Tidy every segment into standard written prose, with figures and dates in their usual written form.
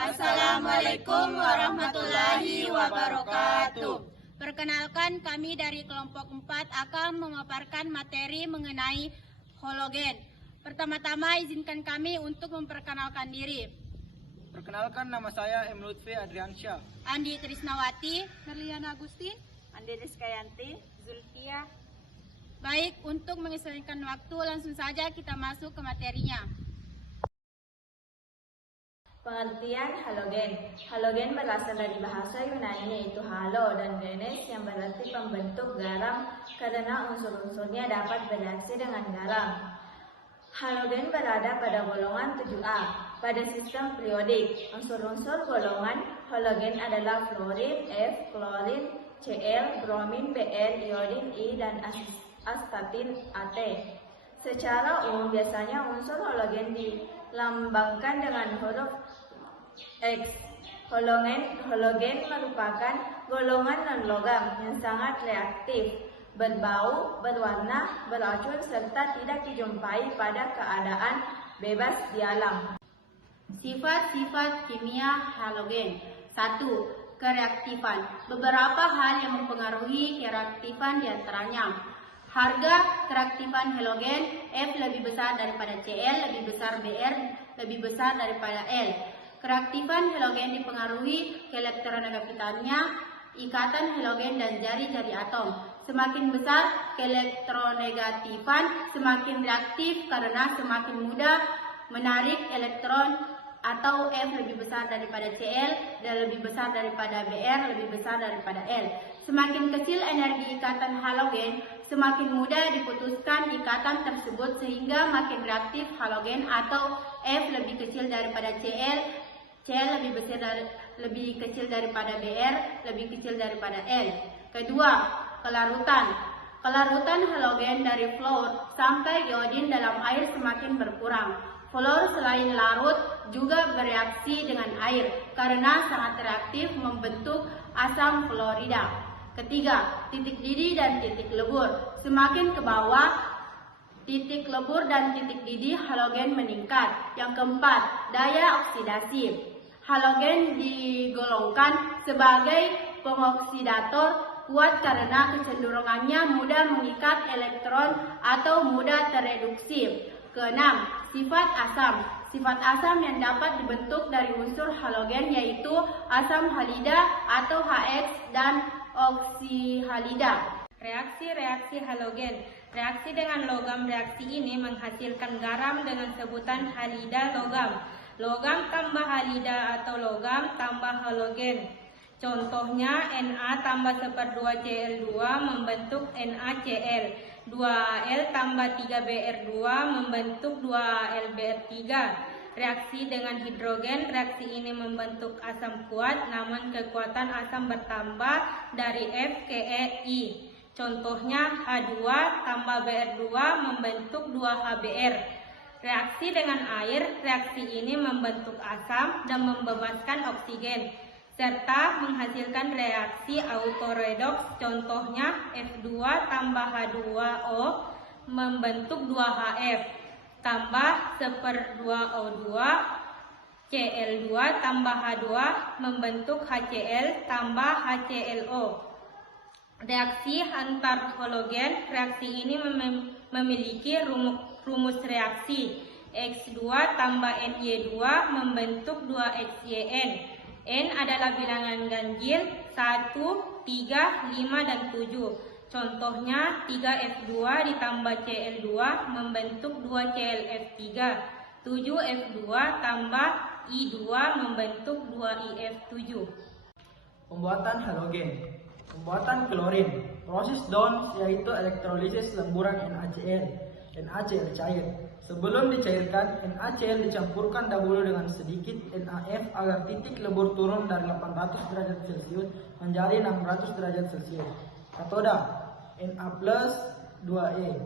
Assalamualaikum warahmatullahi wabarakatuh. Perkenalkan, kami dari kelompok 4 akan memaparkan materi mengenai halogen. Pertama-tama izinkan kami untuk memperkenalkan diri. Perkenalkan, nama saya M. Lutfi Adriansyah, Andi Trisnawati, Merliana Agustin, Andi Rizkayanti, Zulfia. Baik, untuk menyesuaikan waktu langsung saja kita masuk ke materinya. Pengertian halogen. Halogen berasal dari bahasa Yunani yaitu halo dan genes yang berarti pembentuk garam karena unsur-unsurnya dapat bereaksi dengan garam. Halogen berada pada golongan 7A. Pada sistem periodik, unsur-unsur golongan halogen adalah fluorin, F, klorin, Cl, bromin, Br, iodin, I, dan astatin, At. Secara umum biasanya unsur halogen dilambangkan dengan huruf X. Halogen merupakan golongan non-logam yang sangat reaktif, berbau, berwarna, beracun, serta tidak dijumpai pada keadaan bebas di alam. Sifat-sifat kimia halogen. 1. Kereaktifan. Beberapa hal yang mempengaruhi kereaktifan diantaranya: harga kereaktifan halogen, F lebih besar daripada Cl, lebih besar Br, lebih besar daripada L. Kereaktifan halogen dipengaruhi keelektronegatifannya, ikatan halogen dan jari-jari atom. Semakin besar keelektronegatifan, semakin reaktif karena semakin mudah menarik elektron, atau F lebih besar daripada Cl dan lebih besar daripada Br, lebih besar daripada L. Semakin kecil energi ikatan halogen, semakin mudah diputuskan ikatan tersebut sehingga makin reaktif halogen, atau F lebih kecil daripada Cl, Cl lebih kecil daripada Br, lebih kecil daripada L. Kedua, kelarutan. Kelarutan halogen dari fluor sampai iodin dalam air semakin berkurang. Fluor selain larut juga bereaksi dengan air karena sangat reaktif membentuk asam fluorida. Ketiga, titik didih dan titik lebur. Semakin ke bawah titik lebur dan titik didih halogen meningkat. Yang keempat, daya oksidasi. Halogen digolongkan sebagai pengoksidator kuat karena kecenderungannya mudah mengikat elektron atau mudah tereduksi. Keenam, sifat asam. Sifat asam yang dapat dibentuk dari unsur halogen yaitu asam halida atau HX dan oksihalida. reaksi-reaksi halogen. Reaksi dengan logam reaksi ini menghasilkan garam dengan sebutan halida logam. Logam tambah halida atau logam tambah halogen. Contohnya Na tambah 1/2 Cl2 membentuk NaCl. 2Al tambah 3Br2 membentuk 2AlBr3. Reaksi dengan hidrogen, reaksi ini membentuk asam kuat, namun kekuatan asam bertambah dari F ke I. Contohnya H2 tambah Br2 membentuk 2HBr. Reaksi dengan air, reaksi ini membentuk asam dan membebaskan oksigen, serta menghasilkan reaksi autoredoks. Contohnya F2 tambah H2O membentuk 2HF tambah 1/2O2, Cl2 tambah H2 membentuk HCl tambah HClO. Reaksi antar halogen, reaksi ini memiliki rumus reaksi X2 tambah Ny2 membentuk 2XYN. N adalah bilangan ganjil 1, 3, 5, dan 7. Contohnya 3F2 ditambah Cl2 membentuk 2ClF3. 7F2 tambah I2 membentuk 2IF7. Pembuatan halogen. Pembuatan klorin. Proses Downs yaitu elektrolisis lemburan NaCl. NaCl cair. Sebelum dicairkan, NaCl dicampurkan dahulu dengan sedikit NaF agar titik lebur turun dari 800 derajat Celcius menjadi 600 derajat Celcius. Katoda Na plus 2E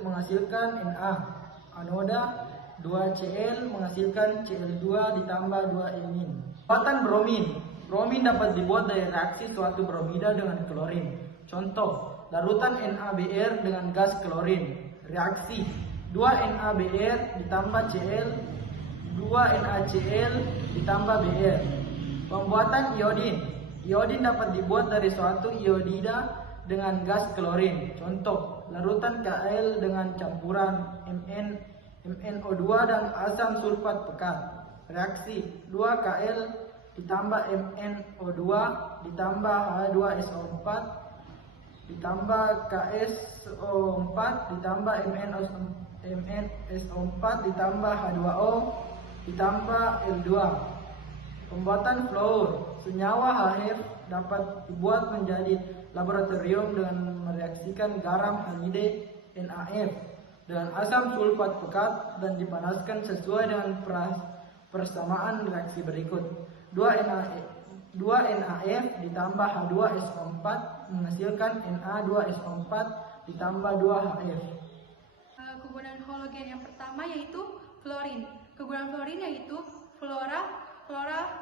menghasilkan Na. Anoda 2Cl menghasilkan Cl2 ditambah 2Amin. Pembuatan bromin. Bromin dapat dibuat dari reaksi suatu bromida dengan klorin. Contoh, larutan NaBr dengan gas klorin. Reaksi 2NaBr ditambah Cl 2NaCl ditambah Br. Pembuatan iodin. Iodin dapat dibuat dari suatu iodida dengan gas klorin. Contoh, larutan Kl dengan campuran MnO2 dan asam sulfat pekat. Reaksi 2Kl ditambah MnO2 ditambah H2SO4 ditambah KSO4 ditambah MnSO4 ditambah H2O ditambah L2. Pembuatan fluor. Senyawa HF dapat dibuat menjadi laboratorium dengan mereaksikan garam halide NaF dengan asam sulfat pekat dan dipanaskan sesuai dengan persamaan reaksi berikut. 2NaF ditambah H2SO4 menghasilkan Na2SO4 ditambah 2HF. Kegunaan halogen yang pertama yaitu fluorin. Kegunaan fluorin yaitu fluora,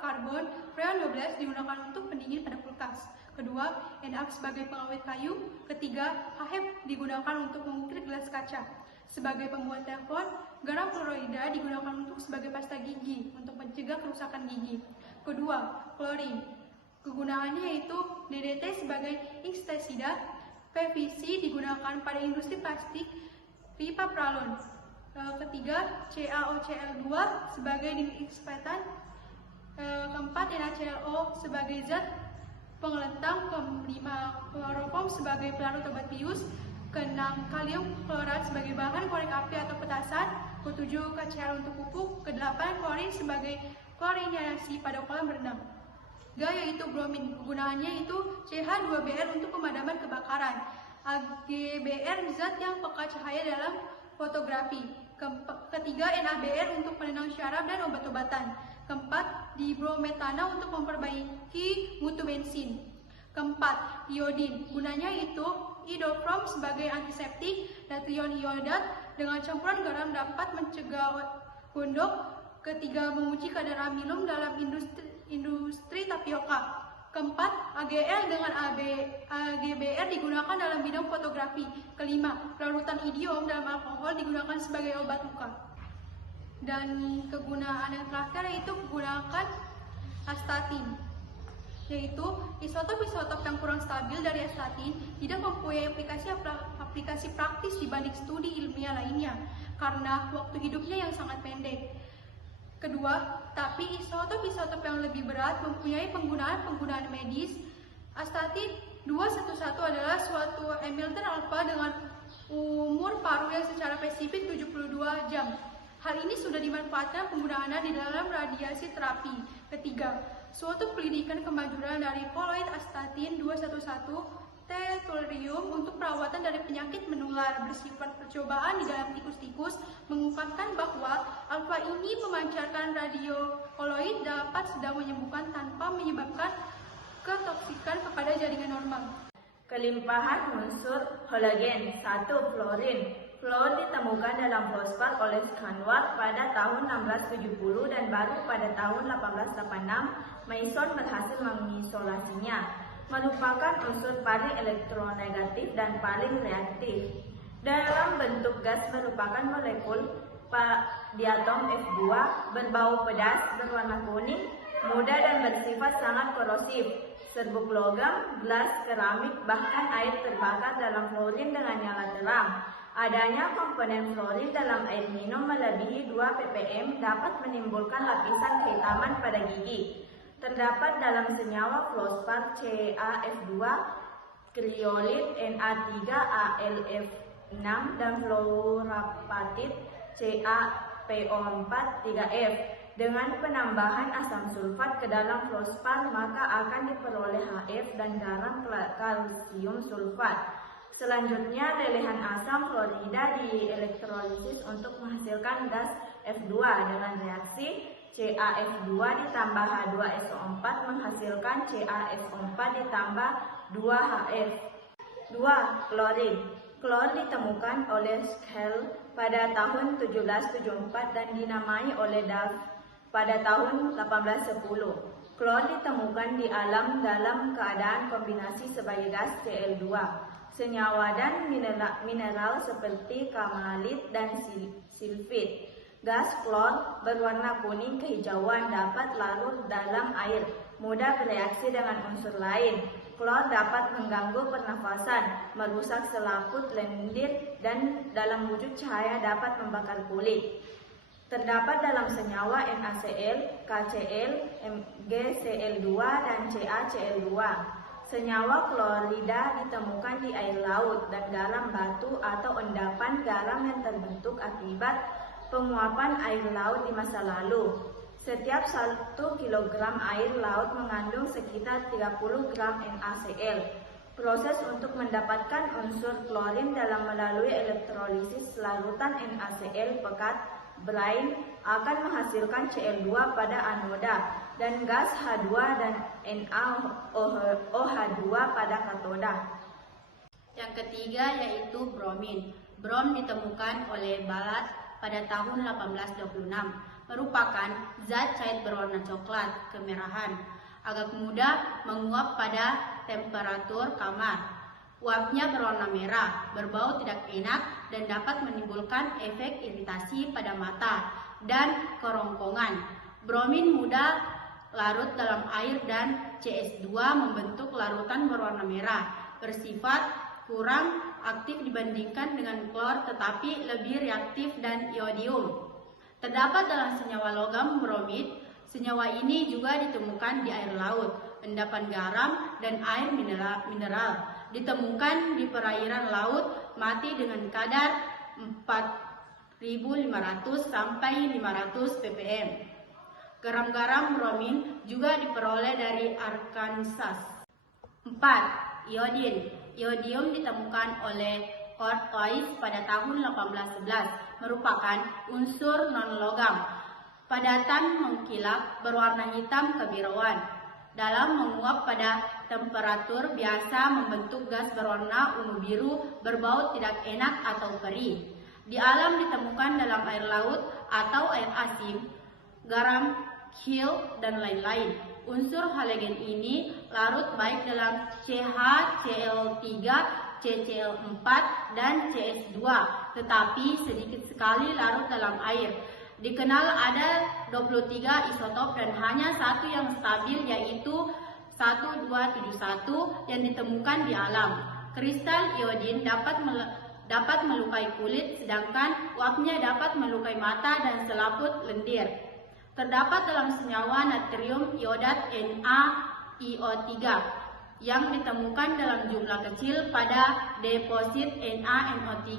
karbon, freon 12 digunakan untuk pendingin pada kulkas. Kedua, Na sebagai pengawet kayu. Ketiga, HF digunakan untuk mengukir gelas kaca. Sebagai pembuat telepon, garam fluorida digunakan untuk sebagai pasta gigi untuk mencegah kerusakan gigi. Kedua, klorin. Kegunaannya yaitu DDT sebagai insektisida, PVC digunakan pada industri plastik, pipa pralon. Ketiga, CaOCl2 sebagai disinfektan. Keempat, NaClO sebagai zat pengelentang. Kelima, kloroform sebagai pelarut obat bius. Keenam, kalium klorat sebagai bahan korek api atau petasan. Ketujuh, KCl untuk pupuk. Kedelapan, klorin sebagai klorinasi pada kolam berenang. Yaitu bromin. Kegunaannya itu CH2Br untuk pemadaman kebakaran. AgBr zat yang peka cahaya dalam fotografi. Ketiga, NaBr untuk penenang syaraf dan obat-obatan. Keempat, dibrometana untuk memperbaiki mutu bensin. Keempat, iodin. Gunanya itu idofrom sebagai antiseptik, natrium iodat dengan campuran garam dapat mencegah gondok. Ketiga, menguji kadar amilum dalam industri tapioka. Keempat, AgL dengan AgBr digunakan dalam bidang fotografi. Kelima, larutan iodium dalam alkohol digunakan sebagai obat luka. Dan kegunaan yang terakhir yaitu menggunakan astatin, yaitu isotop-isotop yang kurang stabil dari astatin tidak mempunyai aplikasi praktis dibanding studi ilmiah lainnya karena waktu hidupnya yang sangat pendek. Kedua, tapi isotop-isotop yang lebih berat mempunyai penggunaan medis. Astatin 211 adalah suatu emilter alfa dengan umur paruh yang secara spesifik 72 jam. Hal ini sudah dimanfaatkan penggunaannya di dalam radiasi terapi. Ketiga, suatu penelitian kemajuan dari koloid astatin 211 tetulrium untuk perawatan dari penyakit menular bersifat percobaan di dalam tikus-tikus mengungkapkan bahwa alfa ini memancarkan radiokoloid dapat sedang menyembuhkan tanpa menyebabkan ketoksikan kepada jaringan normal. Kelimpahan unsur halogen. 1. Fluorin. Fluor ditemukan dalam fosfat oleh Scanwart pada tahun 1670 dan baru pada tahun 1886 Mason berhasil mengisolasinya, merupakan unsur paling elektronegatif dan paling reaktif. Dalam bentuk gas merupakan molekul diatom F2 berbau pedas, berwarna kuning, mudah dan bersifat sangat korosif. Serbuk logam, gelas, keramik, bahkan air terbakar dalam fluorin dengan nyala terang. Adanya komponen fluorin dalam air minum melebihi 2 ppm dapat menimbulkan lapisan kehitaman pada gigi. Terdapat dalam senyawa fluorspar CaF2, kriolit Na3AlF6 dan fluorapatit CaPO4 3F. Dengan penambahan asam sulfat ke dalam fluorspar maka akan diperoleh HF dan garam kalsium sulfat. Selanjutnya, lelehan asam fluorida dielektrolisis untuk menghasilkan gas F2 dengan reaksi CaF2 ditambah H2SO4 menghasilkan CaSO4 ditambah 2HF. 2. Klorin. Klor ditemukan oleh Schell pada tahun 1774 dan dinamai oleh Duff pada tahun 1810. Klor ditemukan di alam dalam keadaan kombinasi sebagai gas Cl2. Senyawa dan mineral seperti kamalit dan silfit. Gas klor berwarna kuning kehijauan dapat larut dalam air, mudah bereaksi dengan unsur lain. Klor dapat mengganggu pernafasan, merusak selaput lendir, dan dalam wujud cahaya dapat membakar kulit. Terdapat dalam senyawa NaCl, KCl, MgCl2, dan CaCl2. Senyawa klorida ditemukan di air laut dan dalam batu atau endapan garam yang terbentuk akibat penguapan air laut di masa lalu. Setiap 1 kg air laut mengandung sekitar 30 gram NaCl. Proses untuk mendapatkan unsur klorin dalam melalui elektrolisis larutan NaCl pekat brine akan menghasilkan Cl2 pada anoda dan gas H2 dan NaOH2 pada katoda. Yang ketiga yaitu bromin. Brom ditemukan oleh Ballard pada tahun 1826, merupakan zat cair berwarna coklat kemerahan, agak mudah menguap pada temperatur kamar. Uapnya berwarna merah, berbau tidak enak, dan dapat menimbulkan efek iritasi pada mata dan kerongkongan. Bromin mudah larut dalam air dan CS2 membentuk larutan berwarna merah, bersifat kurang aktif dibandingkan dengan klor tetapi lebih reaktif dan iodium. Terdapat dalam senyawa logam bromid. Senyawa ini juga ditemukan di air laut, endapan garam, dan air mineral. Ditemukan di perairan laut mati dengan kadar 4.500 sampai 500 ppm. Garam-garam bromin juga diperoleh dari Arkansas. 4. Iodin. Iodium ditemukan oleh Courtois pada tahun 1811, merupakan unsur non-logam. Padatan mengkilap berwarna hitam kebiruan. Dalam menguap pada temperatur biasa membentuk gas berwarna ungu biru berbau tidak enak atau perih. Di alam ditemukan dalam air laut atau air asin, garam, kil, dan lain-lain. Unsur halogen ini larut baik dalam CH-Cl3, CCl4, dan CS2, tetapi sedikit sekali larut dalam air. Dikenal ada 23 isotop dan hanya satu yang stabil yaitu 1271 yang ditemukan di alam. Kristal iodin dapat melukai kulit, sedangkan uapnya dapat melukai mata dan selaput lendir. Terdapat dalam senyawa natrium iodat NaIO3 yang ditemukan dalam jumlah kecil ppd deposit NaNO3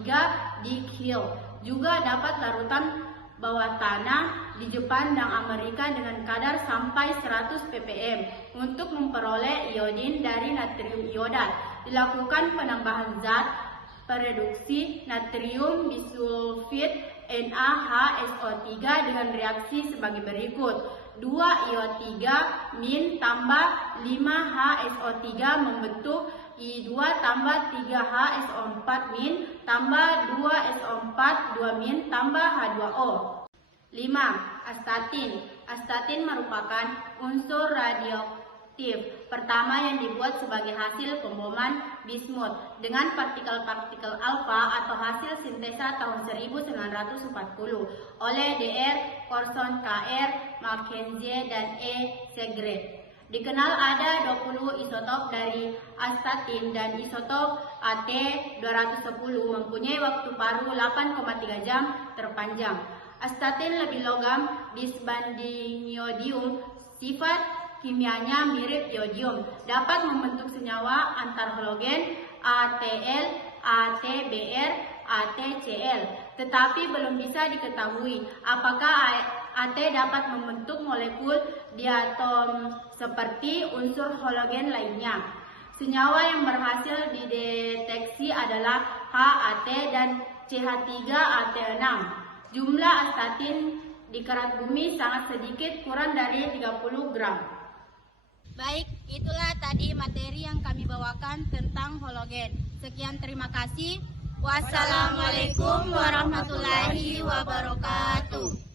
di Kiel. Juga dapat larutan bawah tanah di Jepang dan Amerika dengan kadar sampai 100 ppm. Untuk memperoleh iodin dari natrium iodat, dilakukan penambahan zat pereduksi natrium bisulfit NaHSO3 dengan reaksi sebagai berikut. 2IO3 min tambah 5HSO3 membentuk I2 tambah 3HSO4 min tambah 2SO4 2 min tambah H2O. 5. Astatin. Astatin merupakan unsur radioaktif pertama yang dibuat sebagai hasil pemboman bismut dengan partikel-partikel alfa atau hasil sintesa tahun 1940 oleh Dr. Corson, Kr. Mackenzie, dan E. Segret. Dikenal ada 20 isotop dari astatin dan isotop At210 mempunyai waktu paruh 8,3 jam terpanjang. Astatin lebih logam dibanding iodium. Sifat kimianya mirip iodium, dapat membentuk senyawa antarhalogen ATL, ATBr, ATCl. Tetapi belum bisa diketahui apakah AT dapat membentuk molekul diatom seperti unsur halogen lainnya. Senyawa yang berhasil dideteksi adalah HAT dan CH3AT6. Jumlah astatin di kerat bumi sangat sedikit, kurang dari 30 gram. Baik, itulah tadi materi yang kami bawakan tentang halogen. Sekian, terima kasih. Wassalamualaikum warahmatullahi wabarakatuh.